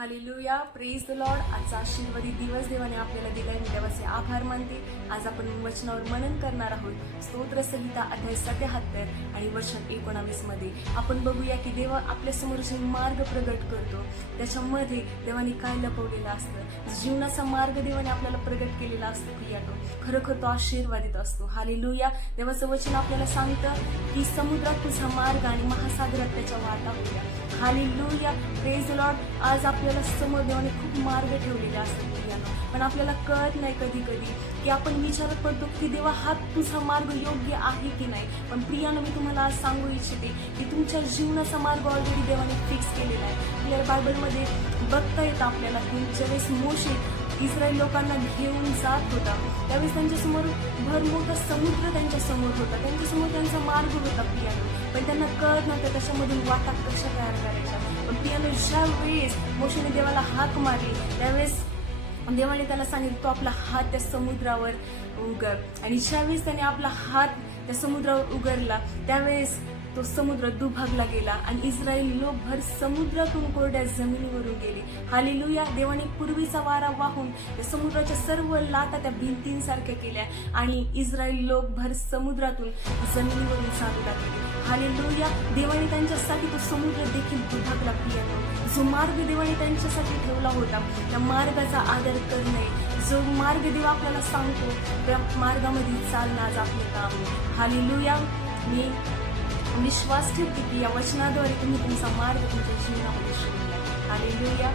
Hallelujah, praise the Lord. आजचा आशीर्वादी दिवस देवाने आपल्याला दिलाय. मी देवाचे आभार मानते. आज आपण वचनावर मनन करणार आहोत. स्तोत्रसंहिता अध्याय 77 आणि वचन 19 मध्ये आपण बघूया की देव आपल्या समोर जे मार्ग प्रगट करतो त्याच्यामध्ये देवाने काय लपवलेलं असतं. जीवनाचा मार्ग देवाने आपल्याला प्रगट केलेला असतो प्रियानो. खरोखर तो आशीर्वादित असतो. हालेलुया. देवाचं वचन आपल्याला सांगतं की समुद्रात तुझा मार्ग आणि महासागरात त्याच्या वाटा होत्या. Hallelujah, praise the Lord. आज आपल्याला समोर देवाने खूप मार्ग ठेवलेले असतात प्रियानो, पण आपल्याला कळत नाही कधी कधी की आपण विचारत पडतो की देवा हा तुझा मार्ग योग्य आहे की नाही. पण प्रियानो, मी तुम्हाला आज सांगू इच्छिते की तुमच्या जीवनाचा मार्ग ऑलरेडी देवाने फिक्स केलेला आहे. आपल्याला बायबलमध्ये बघता येतं आपल्याला की ज्यावेळेस मोशे इस्रायल लोकांना घेऊन जात होता त्यावेळेस त्यांच्यासमोर भर मोठा समुद्र त्यांच्यासमोर होता. त्यांच्यासमोर त्यांचा मार्ग होता प्रियानो, पण त्यांना कळत नव्हतं त्याच्यामधून वाटा कशा तयार करायच्या. पण प्रियानो, ज्या वेळेस मोशेने देवाला हाक मारली त्यावेळेस देवाने त्याला सांगितलं तो आपला हात त्या समुद्रावर उगर. आणि ज्यावेळेस त्याने आपला हात त्या समुद्रावर उगरला त्यावेळेस तो समुद्र दुभागला गेला आणि इस्रायल लोक भर समुद्रातून कोरड्या जमिनीवरून गेले. हालेलुया. देवाने पूर्वीचा वारा वाहून त्या समुद्राच्या सर्व लाटा त्या भिंतींसारख्या केल्या आणि इस्रायल लोक भर समुद्रातून जमिनीवरून चालू लागले. हालेलुया. देवाने त्यांच्यासाठी तो समुद्र देखील दुभागला प्रियानो. जो मार्ग देवाने त्यांच्यासाठी ठेवला होता त्या मार्गाचा आदर करणे, जो मार्ग देव आपल्याला सांगतो त्या मार्गामध्ये चालणं आज आपलं काम. हालेलुया. मी विश्वास ठेवते की या वचनाद्वारे तुम्ही तुमचा मार्ग तुमच्या जीवनामध्ये शोधला. हालेलुया.